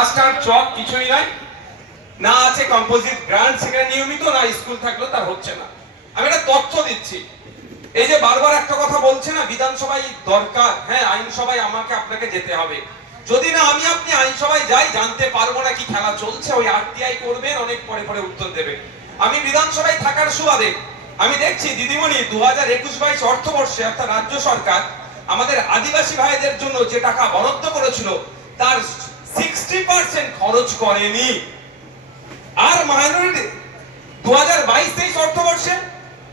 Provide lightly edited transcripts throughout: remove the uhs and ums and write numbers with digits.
Plaster চক কিছুই নাই, না আছে কম্পোজিট গ্রান্ট সেখানে নিয়মিত, না স্কুল থাকলেও তার হচ্ছে না। আমি একটা তথ্য দিচ্ছি, এই যে বারবার একটা কথা বলছে না বিধানসভায় দরকার, হ্যাঁ আইনসভায় আমাকে আপনাকে যেতে হবে। যদি না আমি আপনি আইনসভায় যাই জানতে পারবো না কি খেলা চলছে, ওই আরটিআই করবেন, অনেক পরে পরে উত্তর দেবে। আমি বিধানসভায় থাকার সুবাদে আমি দেখছি দিদিমণি 2021-22 অর্থবর্ষে অর্থাৎ রাজ্য সরকার আমাদের আদিবাসী ভাইদের জন্য যে টাকা বরাদ্দ করেছিল তার 60% খরচ করেনি। আর মাইনরিটি 2022-23 অর্থবর্ষে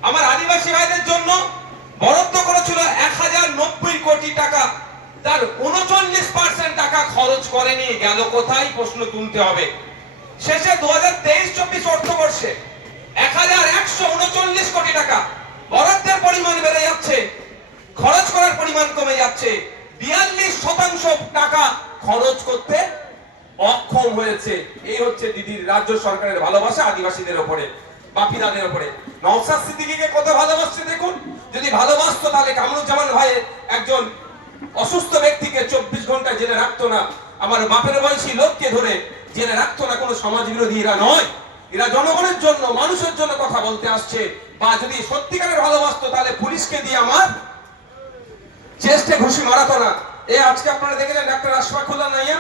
আমার আদিবাসী ভাইদের জন্য বরাদ্দ করেছিল 1090 কোটি টাকা, তার 39% টাকা খরচ করেনি। গেল কোথায় প্রশ্ন তুলতে হবে। শেষে 2023-24 অর্থবর্ষে 1139 কোটি টাকা বরাদ্দের পরিমাণ বেড়ে যাচ্ছে, খরচ করার পরিমাণ কমে যাচ্ছে। 42% টাকা খরচ করতে অক্ষম হয়েছে। এই হচ্ছে দিদির রাজ্য সরকারের ভালোবাসা আদিবাসীদের উপরে, বাপিদাদের উপরে। নওশাদ সিদ্দিকীকে কত ভালোবাসছে দেখুন। যদি ভালোবাসতো তাহলে কামরুজ্জামান ভাই একজন অসুস্থ ব্যক্তিকে 24 ঘন্টা জেলে রাখতো না, আমার বাপের বয়সী লোককে ধরে জেলে রাখতো না। কোনো সমাজ বিরোধী এরা নয়, এরা জনগণের জন্য মানুষের জন্য কথা বলতে আসছে। বা যদি সত্যিকারের ভালোবাসতো তাহলে পুলিশকে দিয়ে আমার চেস্টে ঘুষি মারাতো না। এই আজকে আপনারা দেখেছেন ডাক্তার আশফাকুল্লাহ নাইয়া,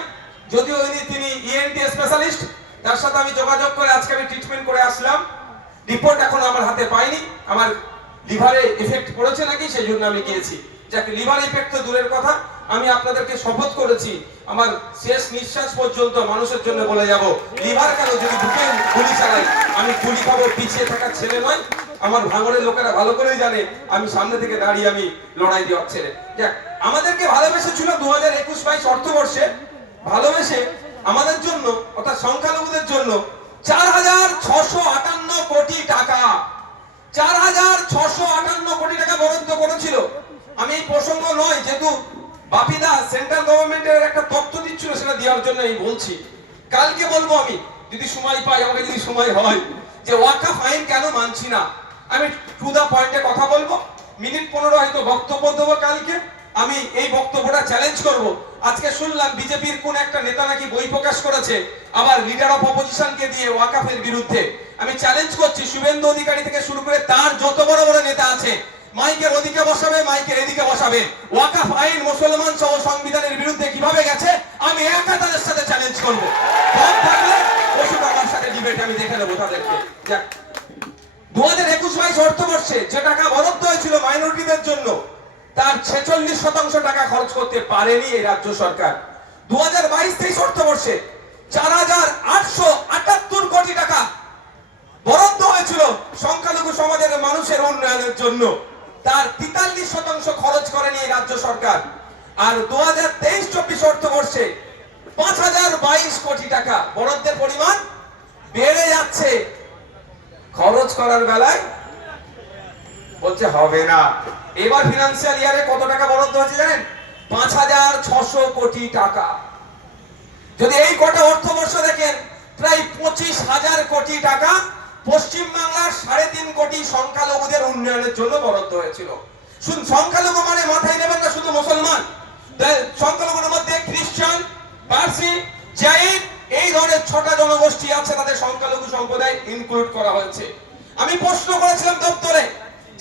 যদিও তিনি ইএনটি স্পেশালিস্ট, তার সাথে আমি যোগাযোগ করে আজকে আমি ট্রিটমেন্ট করে আসলাম। রিপোর্ট এখন আমার হাতে পাইনি, আমার লিভারে এফেক্ট পড়েছে নাকি সেই জন্য আমি গিয়েছি। যাকে লিভার এফেক্ট তো দূরের কথা, আমি আপনাদেরকে শপথ করেছি আমার শেষ নিঃশ্বাস পর্যন্ত মানুষের জন্য বলে যাব, লিভার কেন যদি ঢুকে গুলি চালাই আমি গুলি খাবো, পিছিয়ে থাকার ছেলে নয়। আমার ভাঙড়ের লোকেরা ভালো করেই জানে আমি সামনে থেকে দাঁড়িয়ে আমি লড়াই দেওয়ার ছেলে। যাক, আমাদেরকে ভালোবেসেছিল 2021-22 অর্থবর্ষে, ভালোবেসে আমাদের জন্য অর্থাৎ সংখ্যালঘুদের জন্য 4658 কোটি টাকা 4658 কোটি টাকা বরাদ্দ করেছিল। আমি এই প্রসঙ্গ নয়, যেহেতু বাপিদা সেন্ট্রাল গভর্নমেন্টের একটা তথ্য দিচ্ছিল সেটা দেওয়ার জন্য আমি বলছি। কালকে বলবো আমি যদি সময় পাই, আমাকে যদি সময় হয়, যে ওয়াকফ আইন কেন মানছি না। আমি টু দা পয়েন্টে কথা বলবো, মিনিট 15 হয়তো বক্তব্য দেবো। কালকে আমি এই বক্তব্যটা চ্যালেঞ্জ করব। আজকে শুনলাম বিজেপির কোন একটা নেতা নাকি বই প্রকাশ করেছে আবার লিডার অফ অপোজিশনকে দিয়ে ওয়াকফের বিরুদ্ধে। আমি চ্যালেঞ্জ করছি শুভেন্দু অধিকারী থেকে শুরু করে তার যত বড় বড় নেতা আছে, মাইকের ওদিকে বসাবে, মাইকের এদিকে বসাবে। ওয়াকফ আইন মুসলমান সহ সংবিধানের বিরুদ্ধে কিভাবে গেছে আমি একা তাদের সাথে চ্যালেঞ্জ করব। সব থাকলে ওষুধ আমার সাথে ডিবেট আমি দেখে নেবো তাদেরকে। 2021-22 অর্থবর্ষে যে টাকা বরাদ্দ হয়েছিল মাইনরিটিদের জন্য তার 46% টাকা খরচ করতে পারেনি এই রাজ্য সরকার। 2022-23 অর্থবর্ষে 4878 কোটি টাকা বরাদ্দ হয়েছিল সংখ্যালঘু সমাজের মানুষের উন্নয়নের জন্য, তার 43% খরচ করেনি এই রাজ্য সরকার। আর 2023-24 অর্থবর্ষে 5022 কোটি টাকা বরাদ্দের পরিমাণ বেড়ে যাচ্ছে, খরচ করার বেলায় বলছে হবে না। এবার ফিনান্সিয়াল ইয়ারে কত টাকা বরাদ্দ হয়েছে জানেন? 5600 কোটি টাকা। যদি এই কটা অর্থবর্ষ দেখেন প্রায় 25,000 কোটি টাকা পশ্চিমবাংলার 3.5 কোটি সংখ্যালঘুদের উন্নয়নের জন্য বরাদ্দ হয়েছিল। শুধু সংখ্যালঘু মানে মাথায় নেবেন না শুধু মুসলমান, সংখ্যালঘুর মধ্যে খ্রিস্টান, পার্সি, জৈন এই ধরনের 6টা জনগোষ্ঠী আছে, তাদের সংখ্যালঘু সম্প্রদায় ইনক্লুড করা হয়েছে। আমি প্রশ্ন করেছিলাম দপ্তরে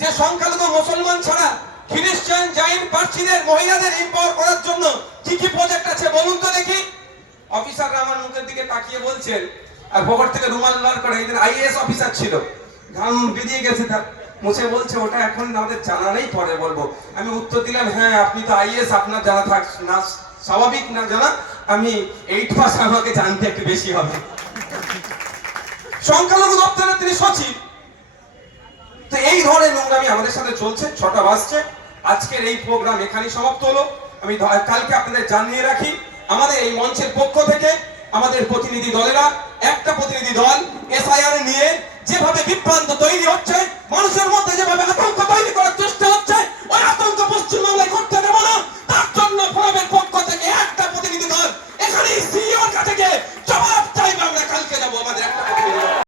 যে সংখ্যালঘু মুসলমান ছাড়া খ্রিস্টান, জৈন, পার্সিদের মহিলাদের এম্পাওয়ার করার জন্য কি কি প্রজেক্ট আছে বলুন তো দেখি। অফিসাররা আমার মুখের দিকে তাকিয়ে বলছেন, আর পকেট থেকে রুমাল বার করে, একজন আইএএস অফিসার ছিল, ঘাম বেরিয়ে গেছে তার, মুছে বলছে ওটা এখন আমাদের জানা নেই, পরে বলবো। আমি উত্তর দিলাম, হ্যাঁ আপনি তো আইএএস, আপনার জানা থাক না স্বাভাবিক না জানা, আমি 8 পাস, আমাকে জানতে একটু বেশি হবে। সংখ্যালঘু দপ্তরের তিনি সচিব। তো এই ধরনের নোংরামি আমাদের সাথে চলছে। 6টা বাজছে, আজকের এই প্রোগ্রাম এখানেই সমাপ্ত হলো। আমি কালকে আপনাদের জানিয়ে রাখি, আমাদের এই মঞ্চের পক্ষ থেকে আমাদের প্রতিনিধি দলেরা, একটা প্রতিনিধি দল এসআইআর নিয়ে যেভাবে বিভ্রান্ত তৈরি হচ্ছে, মানুষ